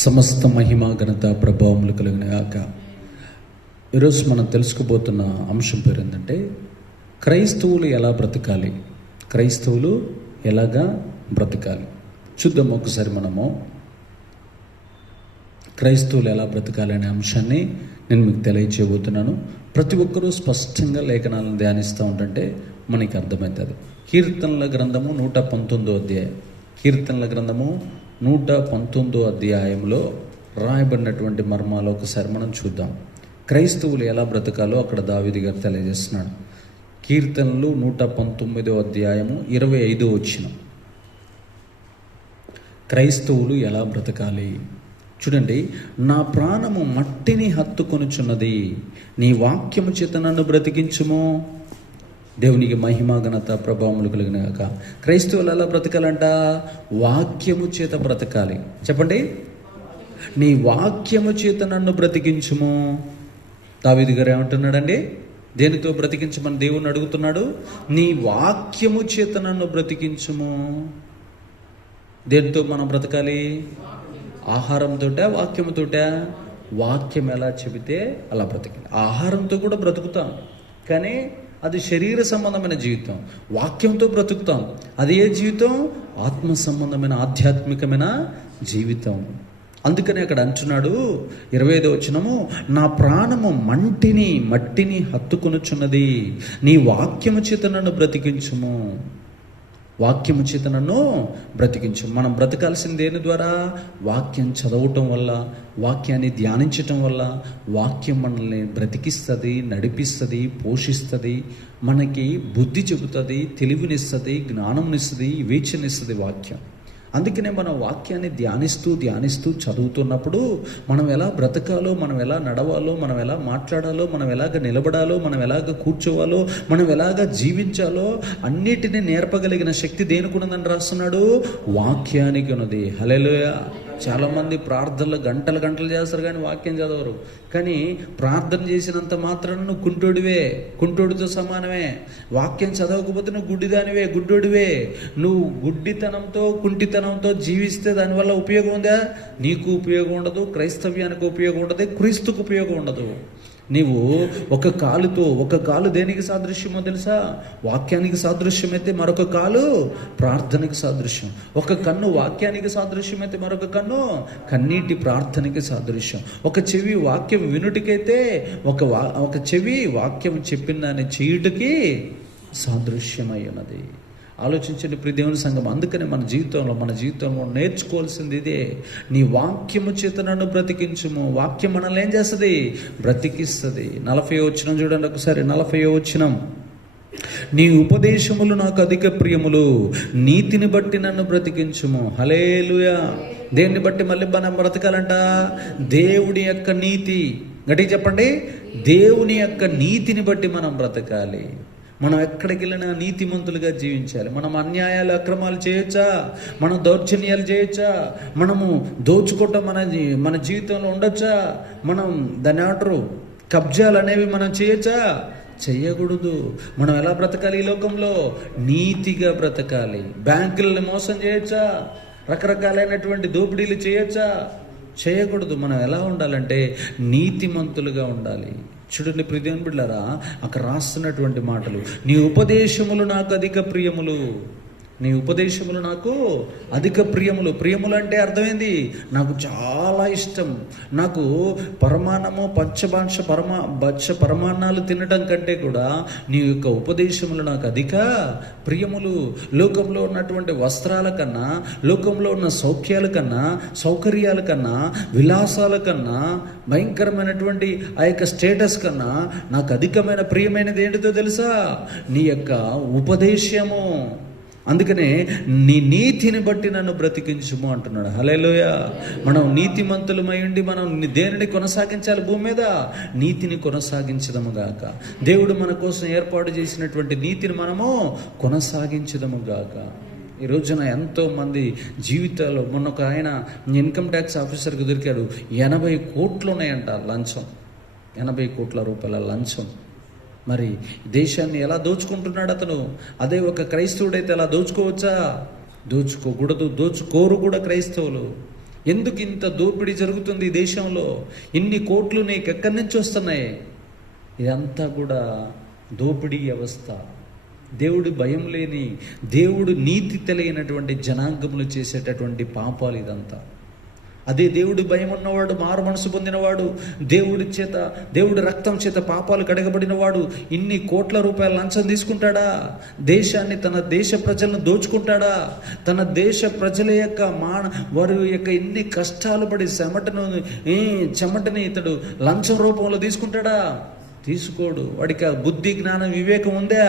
సమస్త మహిమ ఘనత ప్రభావములు కలిగిన గాక. ఈరోజు మనం తెలుసుకోబోతున్న అంశం పేరు ఏంటంటే క్రైస్తవులు ఎలా బ్రతకాలి, క్రైస్తవులు ఎలాగా బ్రతకాలి. చూద్దాం ఒకసారి. మనము క్రైస్తవులు ఎలా బ్రతకాలి అనే అంశాన్ని నేను మీకు తెలియజేయబోతున్నాను. ప్రతి ఒక్కరూ స్పష్టంగా లేఖనాలను ధ్యానిస్తూ ఉంటుంటే మనకి అర్థమవుతుంది. కీర్తనల గ్రంథము 119వ అధ్యాయం, కీర్తనల గ్రంథము 119వ అధ్యాయంలో రాయబడినటువంటి మర్మాలు ఒకసారి మనం చూద్దాం. క్రైస్తవులు ఎలా బ్రతకాలో అక్కడ దావీదు గారు తెలియజేస్తున్నాడు. కీర్తనలు 119వ అధ్యాయము 25వ వచనం. క్రైస్తవులు ఎలా బ్రతకాలి చూడండి. నా ప్రాణము మట్టిని హత్తుకొనుచున్నది, నీ వాక్యము చేత నన్ను బ్రతికించుము. దేవునికి మహిమ ఘనత ప్రభావములు కలిగిన గాక. క్రైస్తవులు ఎలా బ్రతకాలంట? వాక్యము చేత బ్రతకాలి. చెప్పండి, నీ వాక్యము చేత నన్ను బ్రతికించుము. దావీదు గారు ఏమంటున్నాడండి? దేనితో బ్రతికించమని దేవుణ్ణి అడుగుతున్నాడు? నీ వాక్యము చేత నన్ను బ్రతికించుము. దేనితో మనం బ్రతకాలి? ఆహారంతోట, వాక్యముతోట? వాక్యం ఎలా చెబితే అలా బ్రతకాలి. ఆహారంతో కూడా బ్రతుకుతాం, కానీ అది శరీర సంబంధమైన జీవితం. వాక్యంతో బ్రతుకుతాం, అది ఏ జీవితం? ఆత్మ సంబంధమైన ఆధ్యాత్మికమైన జీవితం. అందుకని అక్కడ అంటున్నాడు 25వ వచనము, నా ప్రాణము మట్టిని హత్తుకొనుచున్నది, నీ వాక్యము చేత నన్ను బ్రతికించుము. వాక్యము చేత నన్ను బ్రతికించు. మనం బ్రతకాల్సింది దేని ద్వారా? వాక్యం చదవటం వల్ల, వాక్యాన్ని ధ్యానించటం వల్ల. వాక్యం మనల్ని బ్రతికిస్తుంది, నడిపిస్తుంది, పోషిస్తుంది, మనకి బుద్ధి చెబుతుంది, తెలివినిస్తుంది, జ్ఞానంనిస్తుంది, వివేచనిస్తుంది వాక్యం. అందుకనే మనం వాక్యాన్ని ధ్యానిస్తూ చదువుతున్నప్పుడు మనం ఎలా బ్రతకాలో, మనం ఎలా నడవాలో, మనం ఎలా మాట్లాడాలో, మనం ఎలాగ నిలబడాలో, మనం ఎలాగ కూర్చోవాలో, మనం ఎలాగ జీవించాలో అన్నిటినీ నేర్పగలిగిన శక్తి దేనికి ఉన్నదని రాస్తున్నాడు? వాక్యానికి ఉన్నది. హల్లెలూయా. చాలామంది ప్రార్థనలు గంటలు చేస్తారు కానీ వాక్యం చదవరు. కానీ ప్రార్థన చేసినంత మాత్రాన నువ్వు కుంటోడితో సమానమే. వాక్యం చదవకపోతే నువ్వు గుడ్డిదానివే. నువ్వు గుడ్డితనంతో, కుంటితనంతో జీవిస్తే దానివల్ల ఉపయోగం ఉందా? నీకు ఉపయోగం ఉండదు, క్రైస్తవ్యానికి ఉపయోగం ఉండదు, క్రీస్తుకు ఉపయోగం ఉండదు. నీవు ఒక కాలు దేనికి సాదృశ్యమో తెలుసా? వాక్యానికి సాదృశ్యమైతే మరొక కాలు ప్రార్థనకి సాదృశ్యం. ఒక కన్ను వాక్యానికి సాదృశ్యమైతే మరొక కన్ను కన్నీటి ప్రార్థనకి సాదృశ్యం. ఒక చెవి వాక్యం వినుటికైతే ఒక చెవి వాక్యం చెప్పిన దాన్ని చేయుటకి సాదృశ్యమై ఉన్నది. ఆలోచించండి ప్రియ దేవుని సంఘం. అందుకనే మన జీవితంలో నేర్చుకోవాల్సింది ఇదే. నీ వాక్యము చేత నన్ను బ్రతికించుము. వాక్యం మనల్ని ఏం చేస్తుంది? బ్రతికిస్తుంది. 40వ వచనం చూడండి ఒకసారి. 40వ వచనం, నీ ఉపదేశములు నాకు అధిక ప్రియములు, నీతిని బట్టి నన్ను బ్రతికించుము. హల్లెలూయా. దేన్ని బట్టి మళ్ళీ మనం బ్రతకాలంట? దేవుడి యొక్క నీతి. గట్టిగా చెప్పండి, దేవుని యొక్క నీతిని బట్టి మనం బ్రతకాలి. మనం ఎక్కడికి వెళ్ళినా నీతిమంతులుగా జీవించాలి. మనం అన్యాయాలు, అక్రమాలు చేయొచ్చా? మనం దౌర్జన్యాలు చేయొచ్చా? మనము దోచుకోవటం మన జీవితంలో ఉండొచ్చా? మనం దాన్ని ఏమంటారు, కబ్జాలు అనేవి మనం చేయొచ్చా? చెయ్యకూడదు. మనం ఎలా బ్రతకాలి? ఈ లోకంలో నీతిగా బ్రతకాలి. బ్యాంకులను మోసం చేయొచ్చా? రకరకాలైనటువంటి దోపిడీలు చేయొచ్చా? చేయకూడదు. మనం ఎలా ఉండాలంటే నీతిమంతులుగా ఉండాలి. చూడండి ప్రియ దేవుని బిడ్డలారా, అక్కడ రాస్తున్నటువంటి మాటలు, నీ ఉపదేశములు నాకు అధిక ప్రియములు. నీ ఉపదేశములు నాకు అధిక ప్రియములు. ప్రియములు అంటే అర్థమైంది, నాకు చాలా ఇష్టం. నాకు పరమాన్నము, భక్ష్య పరమాన్నాలు తినడం కంటే కూడా నీ యొక్క ఉపదేశములు నాకు అధిక ప్రియములు. లోకంలో ఉన్నటువంటి వస్త్రాల కన్నా, లోకంలో ఉన్న సౌఖ్యాల కన్నా, సౌకర్యాల కన్నా, విలాసాల కన్నా, భయంకరమైనటువంటి ఆ యొక్క స్టేటస్ కన్నా నాకు అధికమైన ప్రియమైనది ఏంటిదో తెలుసా? నీ యొక్క ఉపదేశము. అందుకనే నీ నీతిని బట్టి నన్ను బ్రతికించుము అంటున్నాడు. హల్లెలూయా. మనం నీతిమంతులమై ఉండి మనం దేనిని కొనసాగించాలి? భూమి మీద నీతిని కొనసాగించదము గాక. దేవుడు మన కోసం ఏర్పాటు చేసినటువంటి నీతిని మనము కొనసాగించదము గాక. ఈ రోజున ఎంతోమంది జీవితాల్లో, మొన్న ఒక ఆయన ఇన్కమ్ ట్యాక్స్ ఆఫీసర్కి దొరికాడు. 80 కోట్లు ఉన్నాయంట లంచం. 80 కోట్ల రూపాయల లంచం. మరి దేశాన్ని ఎలా దోచుకుంటున్నాడు అతను? అదే ఒక క్రైస్తవుడైతే అలా దోచుకోవచ్చా? దోచుకోకూడదు, దోచుకోరు కూడా క్రైస్తవులు. ఎందుకు ఇంత దోపిడీ జరుగుతుంది ఈ దేశంలో? ఇన్ని కోట్లు నీకు ఎక్కడి నుంచి వస్తున్నాయి? ఇదంతా కూడా దోపిడీ వ్యవస్థ. దేవుడి భయం లేని, దేవుడు నీతి తెలియనటువంటి జనాంగములు చేసేటటువంటి పాపాలు ఇదంతా. అదే దేవుడి భయం ఉన్నవాడు, మారు మనసు పొందినవాడు, దేవుడి రక్తం చేత పాపాలు కడగబడినవాడు ఇన్ని కోట్ల రూపాయల లంచం తీసుకుంటాడా? దేశాన్ని, తన దేశ ప్రజలను దోచుకుంటాడా? తన దేశ ప్రజల యొక్క వారి యొక్క ఎన్ని కష్టాలు పడి చెమటని ఇతడు లంచం రూపంలో తీసుకుంటాడా? తీసుకోడు. వాడికి బుద్ధి, జ్ఞానం, వివేకం ఉందా?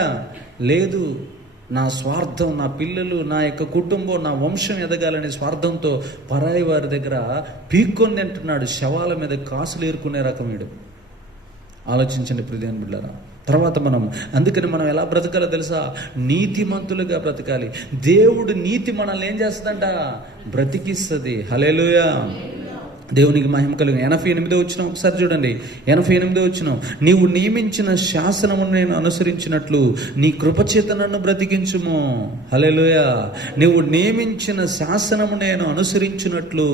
లేదు. నా స్వార్థం, నా పిల్లలు, నా యొక్క కుటుంబం, నా వంశం ఎదగాలనే స్వార్థంతో పరాయి వారి దగ్గర పీక్కొని తింటున్నాడు. శవాల మీద కాసులు ఏరుకునే రకం వీడు. ఆలోచించండి ప్రియమైన బిడ్డలారా. తర్వాత అందుకని మనం ఎలా బ్రతకాలో తెలుసా? నీతిమంతులుగా బ్రతకాలి. దేవుడు నీతి మనల్ని ఏం చేస్తుందంట? బ్రతికిస్తుంది. హల్లెలూయా, దేవునికి మహిమ కలుగు. 88వ వచనం ఒకసారి చూడండి. 88వ వచనం, నీవు నియమించిన శాసనమును నేను అనుసరించినట్లు నీ కృపచేత నన్ను బ్రతికించుము. హల్లెలూయా. నీవు నియమించిన శాసనము నేను అనుసరించినట్లు,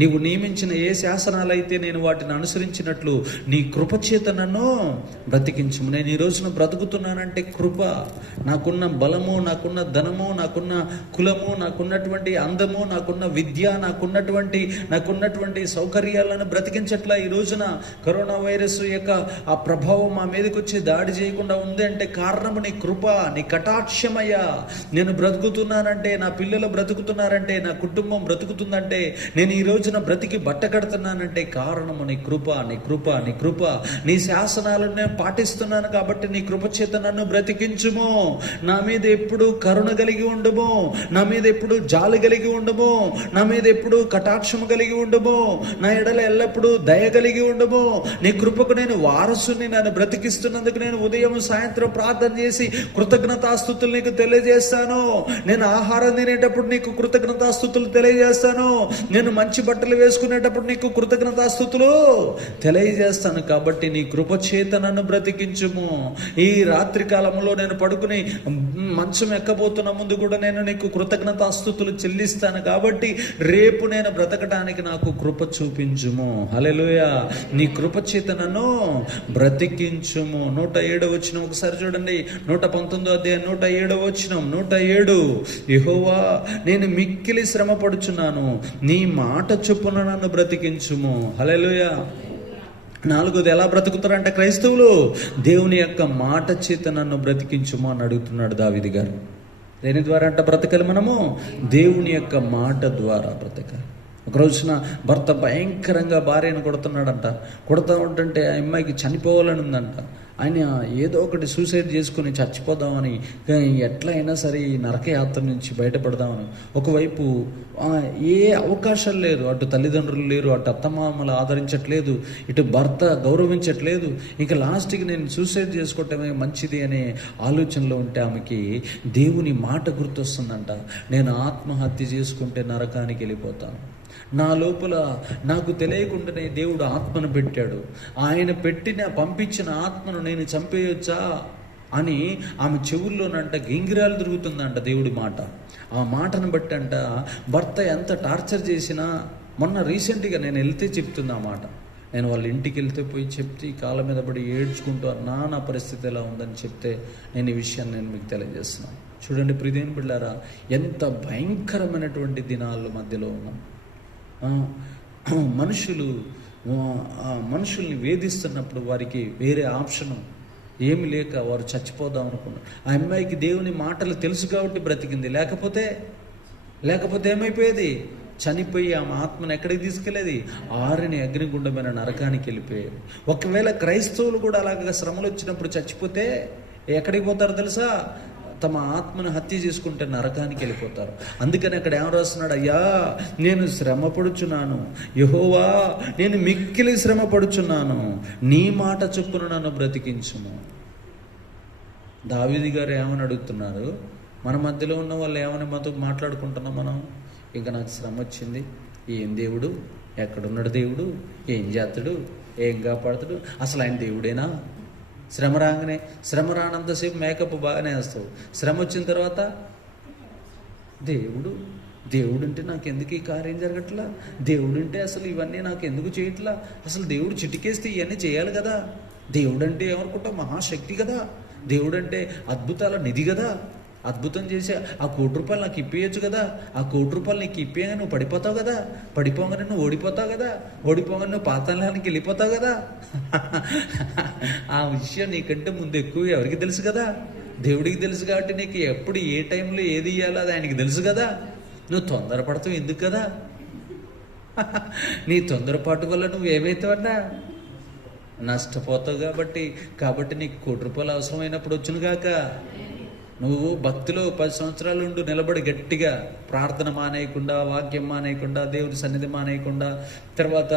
నీవు నియమించిన ఏ శాసనాలైతే నేను వాటిని అనుసరించినట్లు నీ కృపచేత నన్ను బ్రతికించుము. నేను ఈ రోజున బ్రతుకుతున్నానంటే కృప. నాకున్న బలము, నాకున్న ధనము, నాకున్న కులము, నాకున్నటువంటి అందము, నాకున్న విద్య, నాకున్నటువంటి సౌకర్యాలను బ్రతికించట్లా. ఈ రోజున కరోనా వైరస్ యొక్క ఆ ప్రభావం మా మీదకి వచ్చి దాడి చేయకుండా ఉంది అంటే కారణము నీ కృప, నీ కటాక్షమయ్యా. నేను బ్రతుకుతున్నానంటే, నా పిల్లలు బ్రతుకుతున్నారంటే, నా కుటుంబం బ్రతుకుతుందంటే, నేను ఈ రోజున బ్రతికి బట్ట కడుతున్నానంటే కారణము నీ కృప, నీ కృప, నీ కృప. నీ శాసనాలను నేను పాటిస్తున్నాను కాబట్టి నీ కృప చేత నన్ను బ్రతికించుము. నా మీద ఎప్పుడు కరుణ కలిగి ఉండము, నా మీద ఎప్పుడు జాలి కలిగి ఉండము, నా మీద ఎప్పుడు కటాక్షము కలిగి ఉండము, నా ఎడల ఎల్లప్పుడూ దయ కలిగి ఉండము. నీ కృపకు నేను వారసుని. నన్ను బ్రతికిస్తున్నందుకు నేను ఉదయం సాయంత్రం ప్రార్థన చేసి కృతజ్ఞతాస్తుతులు నీకు తెలియజేస్తాను. నేను ఆహారం తినేటప్పుడు నీకు కృతజ్ఞతాస్తుతులు తెలియజేస్తాను. నేను మంచి బట్టలు వేసుకునేటప్పుడు నీకు కృతజ్ఞతాస్తుతులు తెలియజేస్తాను. కాబట్టి నీ కృప చేత నన్ను బ్రతికించుము. ఈ రాత్రి కాలంలో నేను పడుకుని మంచం ఎక్కబోతున్న ముందు కూడా నేను నీకు కృతజ్ఞతాస్తుతులు చెల్లిస్తాను. కాబట్టి రేపు నేను బ్రతకడానికి నాకు కృప చూపించుము. హల్లెలూయా. నీ కృప చేత నన్ను బ్రతికించుము. 107వ వచనం ఒకసారి చూడండి. 119వ అధ్యాయం 107వ వచనం. 107, యెహోవా నేను మిక్కిలి శ్రమ పడుచున్నాను, నీ మాట చొప్పున నన్ను బ్రతికించుము. హల్లెలూయా. 4వది ఎలా బ్రతుకుతారంటే క్రైస్తవులు, దేవుని యొక్క మాట చేత నన్ను బ్రతికించుము అని అడుగుతున్నాడు దావీదు గారు. దేని ద్వారా అంట బ్రతకాలి? మనము దేవుని యొక్క మాట ద్వారా బ్రతకాలి. ఒక రోజున భర్త భయంకరంగా భార్యను కొడుతున్నాడంట. కొడతా ఉంటుంటే ఆ అమ్మాయికి చనిపోవాలని ఉందంట. ఆయన ఏదో ఒకటి సూసైడ్ చేసుకుని చచ్చిపోదామని, ఎట్లయినా సరే ఈ నరకయాత్ర నుంచి బయటపడదామని. ఒకవైపు ఏ అవకాశాలు లేదు, అటు తల్లిదండ్రులు లేరు, అటు అత్తమామలు ఆదరించట్లేదు, ఇటు భర్త గౌరవించట్లేదు. ఇంకా లాస్ట్కి నేను సూసైడ్ చేసుకోవటమే మంచిది అనే ఆలోచనలో ఉంటే ఆమెకి దేవుని మాట గుర్తొస్తుందంట. నేను ఆత్మహత్య చేసుకుంటే నరకానికి వెళ్ళిపోతాను. నా లోపల నాకు తెలియకుండానే దేవుడు ఆత్మను పెట్టాడు. ఆయన పంపించిన ఆత్మను నేను చంపేయొచ్చా అని ఆమె చెవుల్లోనంట గింగిరాలు తిరుగుతుందంట దేవుడి మాట. ఆ మాటను బట్టి అంట భర్త ఎంత టార్చర్ చేసినా, మొన్న రీసెంట్గా నేను వెళ్తే చెప్తుంది ఆ మాట. నేను వాళ్ళ ఇంటికి వెళ్తే పోయి చెప్తే కాళ్ళ మీద పడి ఏడ్చుకుంటూ నా పరిస్థితి ఎలా ఉందని చెప్తే నేను ఈ విషయాన్ని నేను మీకు తెలియజేస్తున్నాను. చూడండి ప్రియమైన బిడ్డలారా, ఎంత భయంకరమైనటువంటి దినాల మధ్యలో ఉన్నాం. మనుషుల్ని వేధిస్తున్నప్పుడు వారికి వేరే ఆప్షను ఏమి లేక వారు చచ్చిపోదాం అనుకున్నారు. ఆ అమ్మాయికి దేవుని మాటలు తెలుసు కాబట్టి బ్రతికింది. లేకపోతే ఏమైపోయేది? చనిపోయి ఆమె ఆత్మను ఎక్కడికి తీసుకెళ్ళేది? ఆరిని అగ్నిగుండమైన నరకానికి వెళ్ళిపోయేది. ఒకవేళ క్రైస్తవులు కూడా అలాగ శ్రమలు వచ్చినప్పుడు చచ్చిపోతే ఎక్కడికి పోతారో తెలుసా? తమ ఆత్మను హత్య చేసుకుంటే నరకానికి వెళ్ళిపోతారు. అందుకని అక్కడ ఏం రాస్తున్నాడు? అయ్యా నేను శ్రమ పడుచున్నాను, యెహోవా నేను మిక్కిలి శ్రమ పడుచున్నాను, నీ మాట చొప్పున నన్ను బ్రతికించుము. దావీదు గారు ఏమని అడుగుతున్నారు? మన మధ్యలో ఉన్న వాళ్ళు ఏమని మాట్లాడుకుంటున్నాం మనం? ఇంకా నాకు శ్రమ వచ్చింది, ఏం దేవుడు, ఎక్కడున్నాడు దేవుడు, ఏం చేస్తాడు, ఏం కాపాడుతాడు, అసలు ఆయన దేవుడేనా? శ్రమ రానంతసేపు మేకప్ బాగానే వేస్తావు, శ్రమ వచ్చిన తర్వాత దేవుడు దేవుడుంటే నాకు ఎందుకు ఈ కార్యం జరగట్లా, దేవుడుంటే అసలు ఇవన్నీ నాకు ఎందుకు చేయట్లా, అసలు దేవుడు చిటికేస్తే ఇవన్నీ చేయాలి కదా, దేవుడంటే ఏమనుకుంటావు మహాశక్తి కదా, దేవుడంటే అద్భుతాల నిధి కదా, అద్భుతం చేసి ఆ ₹1,00,00,000 నాకు ఇప్పేయచ్చు కదా, ఆ ₹1,00,00,000 నీకు ఇప్పేయగా నువ్వు పడిపోతావు కదా, పడిపోగానే నువ్వు ఓడిపోతావు కదా, ఓడిపోగానే నువ్వు పాతాళానికి వెళ్ళిపోతావు కదా. ఆ విషయం నీకంటే ముందు ఎక్కువ ఎవరికి తెలుసు కదా, దేవుడికి తెలుసు. కాబట్టి నీకు ఎప్పుడు ఏ టైంలో ఏది ఇవ్వాలో అది ఆయనకి తెలుసు కదా. నువ్వు తొందరపడతావు ఎందుకు కదా, నీ తొందరపాటు వల్ల నువ్వు ఏమవుతావన్నా నష్టపోతావు. కాబట్టి నీకు ₹1,00,00,000 అవసరమైనప్పుడు వచ్చునుగాక. నువ్వు భక్తిలో 10 సంవత్సరాలు ఉండు, నిలబడి గట్టిగా ప్రార్థన మానేయకుండా, వాక్యం మానేయకుండా, దేవుడి సన్నిధి మానేయకుండా, తర్వాత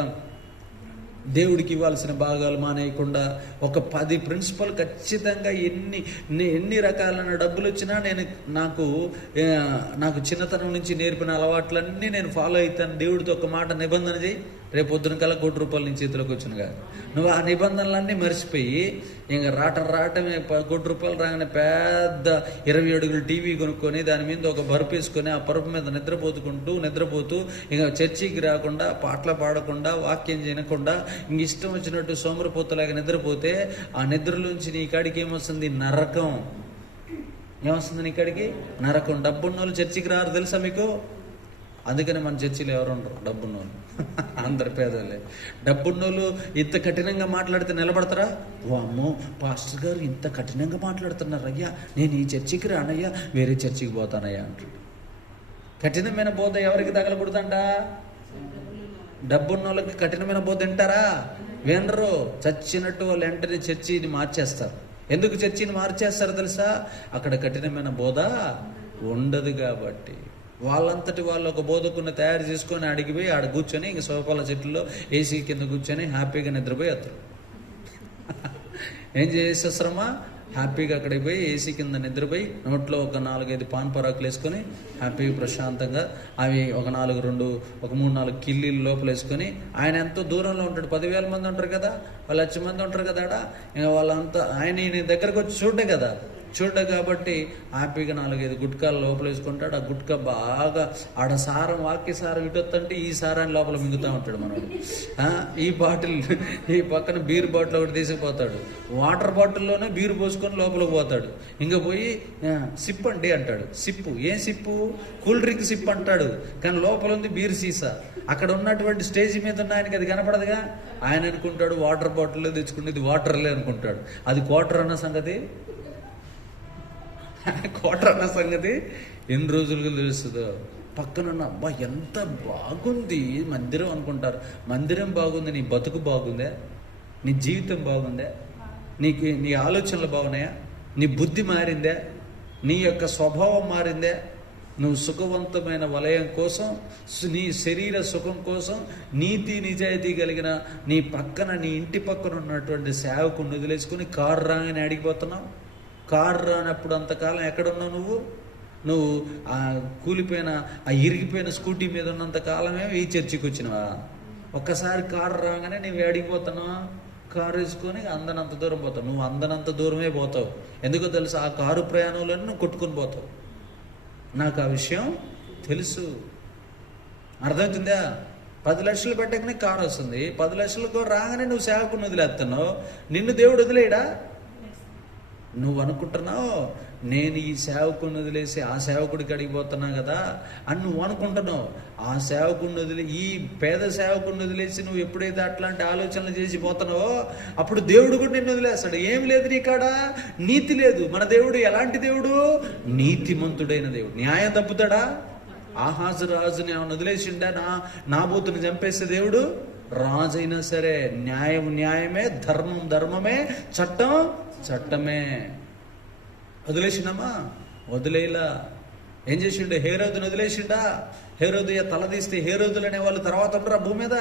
దేవుడికి ఇవ్వాల్సిన భాగాలు మానేయకుండా, ఒక 10 ప్రిన్సిపల్ ఖచ్చితంగా ఎన్ని రకాలైన డబ్బులు వచ్చినా నాకు చిన్నతనం నుంచి నేర్పిన అలవాట్లన్నీ నేను ఫాలో అవుతాను. దేవుడితో ఒక మాట నిబంధన చేయి, రేపు పొద్దున కల్లా ₹1,00,00,000 నీ చేతిలోకి వచ్చినగా. నువ్వు ఆ నిబంధనలన్నీ మర్చిపోయి ఇంకా రావటమే ₹1,00,00,000 రాగానే పెద్ద 20 అడుగులు టీవీ కొనుక్కొని దాని మీద ఒక బరుపు వేసుకొని ఆ పరుపు మీద నిద్రపోతూ ఇంకా చర్చికి రాకుండా, పాటలు పాడకుండా, వాక్యం చేయకుండా ఇంక ఇష్టం వచ్చినట్టు సోమరిపోతలాగా నిద్రపోతే ఆ నిద్రలోంచి నీ కాడికి ఏమొస్తుంది, నరకం. ఏమొస్తుంది నీ కాడికి? నరకం. డబ్బున్న వాళ్ళు చర్చికి రారు తెలుసా మీకు? అందుకని మన చర్చిలో ఎవరు ఉండరు డబ్బున్నోళ్ళు, అందరు పేదలే. డబ్బున్నోళ్ళు ఇంత కఠినంగా మాట్లాడితే నిలబడతారా? ఓ అమ్మో, పాస్టర్ గారు ఇంత కఠినంగా మాట్లాడుతున్నారు అయ్యా, నేను ఈ చర్చికి రానయ్యా, వేరే చర్చికి పోతానయ్యా అంటాడు. కఠినమైన బోధ ఎవరికి తగలకూడదంట? డబ్బున్నోళ్ళకి కఠినమైన బోధ వింటారా? వినరు. చచ్చినట్టు వాళ్ళు వెంటనే చర్చిని మార్చేస్తారు. ఎందుకు చర్చిని మార్చేస్తారు తెలుసా? అక్కడ కఠినమైన బోధ ఉండదు కాబట్టి. వాళ్ళంతటి వాళ్ళు ఒక బోధకుని తయారు చేసుకొని అడిగిపోయి ఆడ కూర్చొని ఇంక సోఫాల చెట్టులో ఏసీ కింద కూర్చొని హ్యాపీగా నిద్రపోయి వస్తారు. ఏం చేసేస్తారమ్మా? హ్యాపీగా అక్కడికి పోయి ఏసీ కింద నిద్రపోయి నోట్లో ఒక 4-5 పాన్ పరాకులు వేసుకొని హ్యాపీగా ప్రశాంతంగా అవి ఒక 3-4 కిల్లీలు లోపల వేసుకొని, ఆయన ఎంతో దూరంలో ఉంటాడు. 10,000 మంది ఉంటారు కదా, వాళ్ళు 1,00,000 మంది ఉంటారు కదా ఆడ. ఇంకా వాళ్ళంతా ఆయన దగ్గరకు వచ్చి చూడ్డ కాబట్టి హ్యాపీగా 4-5 గుట్కాలు లోపల వేసుకుంటాడు. ఆ గుట్కా బాగా ఆడ సారం, వాక్య సారం ఇటొత్తంటే ఈ సారాన్ని లోపల మింగుతూ ఉంటాడు మనోడు. ఈ పక్కన బీర్ బాటిల్ ఒకటి తీసుకుపోతాడు, వాటర్ బాటిల్లోనే బీరు పోసుకొని లోపలికి పోతాడు. ఇంకా పోయి సిప్ అండి అంటాడు. సిప్పు ఏం సిప్పు? కూల్ డ్రింక్ సిప్ అంటాడు, కానీ లోపల ఉంది బీర్ సీసా. అక్కడ ఉన్నటువంటి స్టేజ్ మీద ఉన్న ఆయనకి అది కనపడదుగా. ఆయన అనుకుంటాడు వాటర్ బాటిల్లో తెచ్చుకునేది వాటర్లే అనుకుంటాడు. అది క్వార్టర్ అన్న సంగతి ఎన్ని రోజులుగా తెలుస్తుందో. పక్కనున్న అబ్బా ఎంత బాగుంది మందిరం అనుకుంటారు. మందిరం బాగుంది, నీ బతుకు బాగుందే, నీ జీవితం బాగుందే, నీ ఆలోచనలు బాగున్నాయా, నీ బుద్ధి మారిందే, నీ యొక్క స్వభావం మారిందే, నువ్వు సుఖవంతమైన వలయం కోసం, నీ శరీర సుఖం కోసం, నీతి నిజాయితీ కలిగిన నీ ఇంటి పక్కన ఉన్నటువంటి సేవకుని వదిలేసుకుని కారు రాగానే అడిగిపోతున్నావు. కారు రానప్పుడు అంతకాలం ఎక్కడున్నావు నువ్వు ఆ కూలిపోయిన, ఆ ఇరిగిపోయిన స్కూటీ మీద ఉన్నంతకాలమే ఈ చర్చికి వచ్చినవా? ఒక్కసారి కారు రాగానే నువ్వు అడిగిపోతున్నావా? కారు వేసుకొని అందనంత దూరం పోతావు. నువ్వు అందనంత దూరమే పోతావు. ఎందుకో తెలుసు? ఆ కారు ప్రయాణంలో నువ్వు కొట్టుకొని పోతావు. నాకు ఆ విషయం తెలుసు. అర్థమవుతుందా? 10 లక్షలు పెట్టకనే కారు వస్తుంది. 10 లక్షలకు రాగానే నువ్వు సేవకుని వదిలేస్తున్నావు. నిన్ను దేవుడు వదిలేయడా? నువ్వు అనుకుంటున్నావు నేను ఈ సేవకుని వదిలేసి ఆ సేవకుడికి అడిగిపోతున్నా కదా అని నువ్వు అనుకుంటున్నావు. ఆ సేవకుని వదిలే, ఈ పేద సేవకుని వదిలేసి నువ్వు ఎప్పుడైతే అట్లాంటి ఆలోచనలు చేసి పోతున్నావో అప్పుడు దేవుడు కూడా నిన్ను వదిలేస్తాడు. ఏం లేదు నీకాడ, నీతి లేదు. మన దేవుడు ఎలాంటి దేవుడు? నీతిమంతుడైన దేవుడు. న్యాయం తప్పుతాడా? ఆహాజు రాజుని ఏమైనా వదిలేసిండా? నాబోతుని చంపేసే దేవుడు రాజైనా సరే న్యాయం న్యాయమే, ధర్మం ధర్మమే, చట్టం చట్టమే. వదిలేసిండమ్మా? వదిలేలా. ఏం చేసిండు? హేరోదుని వదిలేసిండా? హేరోదయ్య తలదీస్తే హేరోదులు అనే వాళ్ళు తర్వాత ఉండరా భూమి మీద?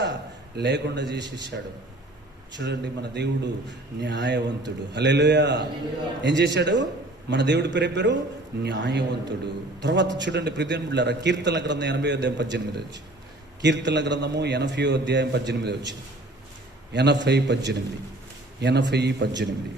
లేకుండా చేసేసాడు. చూడండి, మన దేవుడు న్యాయవంతుడు. హల్లెలూయా. ఏం చేశాడు? మన దేవుడి పేరు న్యాయవంతుడు. తర్వాత చూడండి ప్రియదేవులారా, కీర్తనల గ్రంథం 80వ అధ్యాయం 18 వచ్చి, కీర్తనల గ్రంథము 80వ అధ్యాయం 18 వచ్చి, 80:18.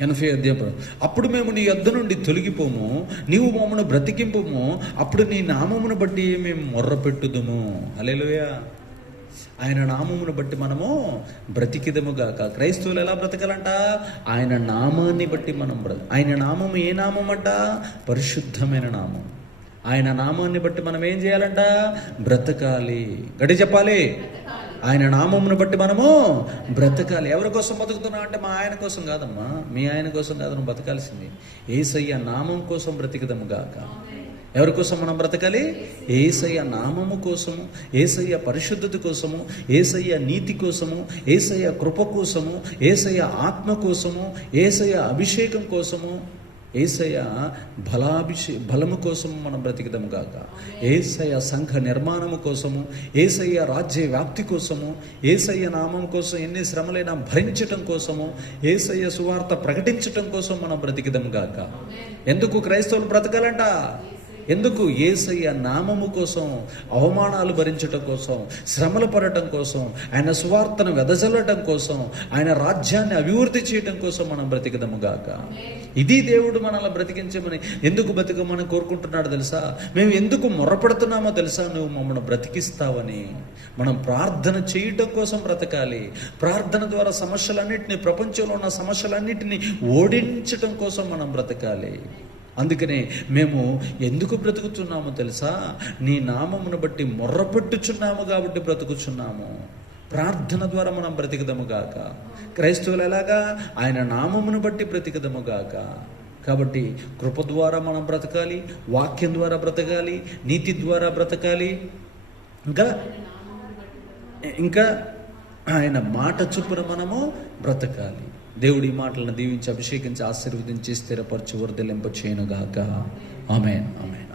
80 అధ్యాయం. అప్పుడు మేము నీ యొద్ద నుండి తొలగిపోము, నీవు మమ్మను బ్రతికింపుము, అప్పుడు నీ నామమును బట్టి మేము మొర్రపెట్టుదుము. హల్లెలూయా. ఆయన నామమును బట్టి మనము బ్రతికిదముగాక. క్రైస్తవులు ఎలా బ్రతకాలంట? ఆయన నామాన్ని బట్టి మనం ఆయన నామము ఏ నామం అంట? పరిశుద్ధమైన నామం. ఆయన నామాన్ని బట్టి మనం ఏం చేయాలంట? బ్రతకాలి. గట్టి చెప్పాలి. ఆయన నామమును బట్టి మనము బ్రతకాలి. ఎవరి కోసం బతుకుతున్నావు అంటే మా ఆయన కోసం కాదమ్మా, మీ ఆయన కోసం కాదు నువ్వు బతకాల్సింది. యేసయ్య నామం కోసం బ్రతికిదముగాక. ఎవరి కోసం మనం బ్రతకాలి? యేసయ్య నామము కోసము, యేసయ్య పరిశుద్ధత కోసము, యేసయ్య నీతి కోసము, యేసయ్య కృప కోసము, యేసయ్య ఆత్మ కోసము, యేసయ్య అభిషేకం కోసము, యేసయ్య బలము కోసము మనం బ్రతికిదము గాక. యేసయ్య సంఘ నిర్మాణము కోసము, యేసయ్య రాజ్య వ్యాప్తి కోసము, యేసయ్య నామం కోసం ఎన్ని శ్రమలైనా భరించటం కోసము, యేసయ్య సువార్త ప్రకటించటం కోసం మనం బ్రతికిదము గాక. ఎందుకు క్రైస్తవులు బ్రతకాలంట? ఎందుకు? యేసయ్య నామము కోసం, అవమానాలు భరించటం కోసం, శ్రమలు పడటం కోసం, ఆయన సువార్తను వెదజల్లటం కోసం, ఆయన రాజ్యాన్ని అభివృద్ధి చేయటం కోసం మనం బ్రతికదము గాక. ఇది దేవుడు మనల్ని బ్రతికించమని ఎందుకు బ్రతికమని కోరుకుంటున్నాడు తెలుసా? మేము ఎందుకు మొర్రపెడుతున్నామో తెలుసా? నువ్వు మమ్మల్ని బ్రతికిస్తావని. మనం ప్రార్థన చేయటం కోసం బ్రతకాలి. ప్రార్థన ద్వారా సమస్యలన్నింటినీ, ప్రపంచంలో ఉన్న సమస్యలన్నింటినీ ఓడించటం కోసం మనం బ్రతకాలి. అందుకనే మేము ఎందుకు బ్రతుకుతున్నామో తెలుసా? నీ నామమును బట్టి మొర్రపెట్టుచున్నాము కాబట్టి బ్రతుకుచున్నాము. ప్రార్థన ద్వారా మనం బ్రతికదము గాక. క్రైస్తవులు ఎలాగా? ఆయన నామమును బట్టి బ్రతికదము గాక. కాబట్టి కృప ద్వారా మనం బ్రతకాలి, వాక్యం ద్వారా బ్రతకాలి, నీతి ద్వారా బ్రతకాలి, ఇంకా ఆయన మాట చొప్పున మనము బ్రతకాలి. దేవుడి మాటలను దీవించి, అభిషేకించి, ఆశీర్వదించి, స్థిరపరచి, వర్ధలింప చేయనుగాక. ఆమేన్, ఆమేన్.